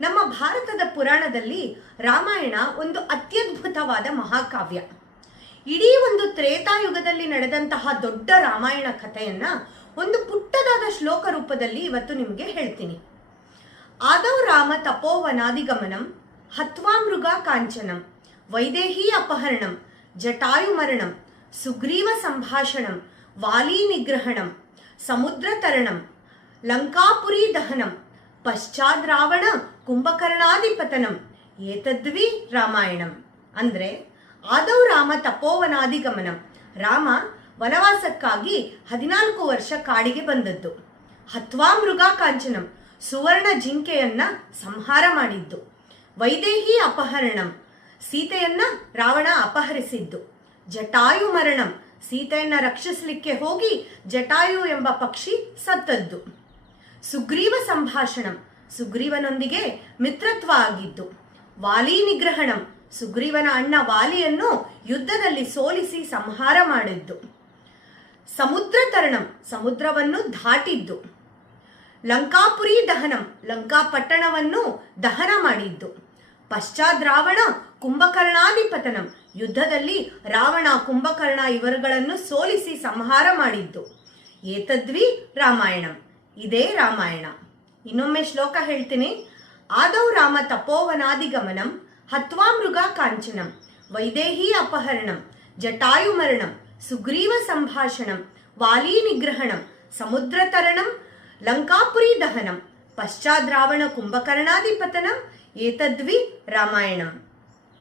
ನಮ್ಮ ಭಾರತದ ಪುರಾಣದಲ್ಲಿ ರಾಮಾಯಣ ಒಂದು ಅತ್ಯದ್ಭುತವಾದ ಮಹಾಕಾವ್ಯ. ಇಡೀ ಒಂದು ತ್ರೇತಾಯುಗದಲ್ಲಿ ನಡೆದಂತಹ ದೊಡ್ಡ ರಾಮಾಯಣ ಕಥೆಯನ್ನ ಒಂದು ಪುಟ್ಟದಾದ ಶ್ಲೋಕ ರೂಪದಲ್ಲಿ ಇವತ್ತು ನಿಮಗೆ ಹೇಳ್ತೀನಿ. ಆದೌ ರಾಮ ತಪೋವನಾದಿಗಮನಂ ಹತ್ವಾ ಮೃಗ ಕಾಂಚನಂ ವೈದೇಹಿ ಅಪಹರಣಂ ಜಟಾಯು ಮರಣಂ ಸುಗ್ರೀವ ಸಂಭಾಷಣಂ ವಾಲಿ ನಿಗ್ರಹಣಂ ಸಮುದ್ರ ತರಣಂ ಲಂಕಾಪುರಿ ದಹನಂ ಪಶ್ಚಾದ್ ರಾವಣ ಕುಂಭಕರ್ಣಾಧಿಪತನಂ ಏತದ್ವಿ ರಾಮಾಯಣಂ. ಅಂದ್ರೆ ಆದೌ ರಾಮ ತಪೋವನಾದಿಗಮನಂ, ರಾಮ ವನವಾಸಕ್ಕಾಗಿ 14 ವರ್ಷ ಕಾಡಿಗೆ ಬಂದದ್ದು. ಹತ್ವಾ ಮೃಗ ಕಾಂಚನಂ, ಸುವರ್ಣ ಜಿಂಕೆಯನ್ನ ಸಂಹಾರ ಮಾಡಿದ್ದು. ವೈದೇಹಿ ಅಪಹರಣಂ, ಸೀತೆಯನ್ನ ರಾವಣ ಅಪಹರಿಸಿದ್ದು. ಜಟಾಯು ಮರಣಂ, ಸೀತೆಯನ್ನ ರಕ್ಷಿಸಲಿಕ್ಕೆ ಹೋಗಿ ಜಟಾಯು ಎಂಬ ಪಕ್ಷಿ ಸತ್ತದ್ದು. ಸುಗ್ರೀವ ಸಂಭಾಷಣಂ, ಸುಗ್ರೀವನೊಂದಿಗೆ ಮಿತ್ರತ್ವ ಆಗಿದ್ದು. ವಾಲಿ ನಿಗ್ರಹಣಂ, ಸುಗ್ರೀವನ ಅಣ್ಣ ವಾಲಿಯನ್ನು ಯುದ್ಧದಲ್ಲಿ ಸೋಲಿಸಿ ಸಂಹಾರ ಮಾಡಿದ್ದು. ಸಮುದ್ರ ತರಣಂ, ಸಮುದ್ರವನ್ನು ದಾಟಿದ್ದು. ಲಂಕಾಪುರಿ ದಹನಂ, ಲಂಕಾ ಪಟ್ಟಣವನ್ನು ದಹನ ಮಾಡಿದ್ದು. ಪಶ್ಚಾತ್ ರಾವಣ ಕುಂಭಕರ್ಣಾಧಿಪತನಂ, ಯುದ್ಧದಲ್ಲಿ ರಾವಣ ಕುಂಭಕರ್ಣ ಇವರುಗಳನ್ನು ಸೋಲಿಸಿ ಸಂಹಾರ ಮಾಡಿದ್ದು. ಏತದ್ವಿ ರಾಮಾಯಣಂ, ಇದೇ ರಾಮಾಯಣ. ಇನ್ನೊಮ್ಮೆ ಶ್ಲೋಕ ಹೇಳ್ತೀನಿ. ಆದೌ ರಾಮ ತಪೋವನಾದಿಗಮನಂ ಹತ್ವಾ ಮೃಗ ಕಾಂಚನಂ ವೈದೇಹಿ ಅಪಹರಣಂ ಜಟಾಯು ಮರಣಂ ಸುಗ್ರೀವ ಸಂಭಾಷಣಂ ವಾಲಿ ನಿಗ್ರಹಣಂ ಸಮುದ್ರ ತರಣಂ ಲಂಕಾಪುರಿ ದಹನಂ ಪಶ್ಚಾದ್ ರಾವಣ ಕುಂಭಕರ್ಣಾಧಿಪತನಂ ಏತದ್ವಿ ರಾಮಾಯಣಂ.